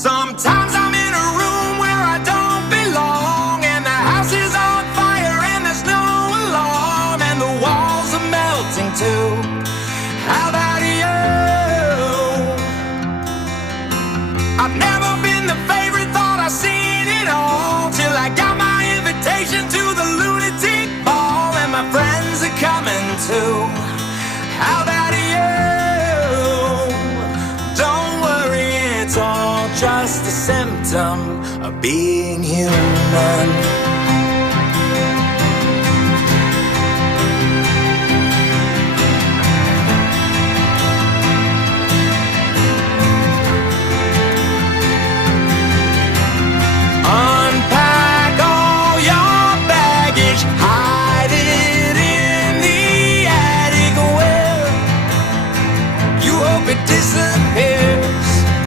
Sometimes I'm in a room where I don't belong, and the house is on fire and there's no alarm, and the walls are melting too. How about you? I've never been the favorite, thought I've seen it all, till I got my invitation to the lunatic ball, and my friends are coming too. How about you? Don't worry, it's all just a symptom of being human.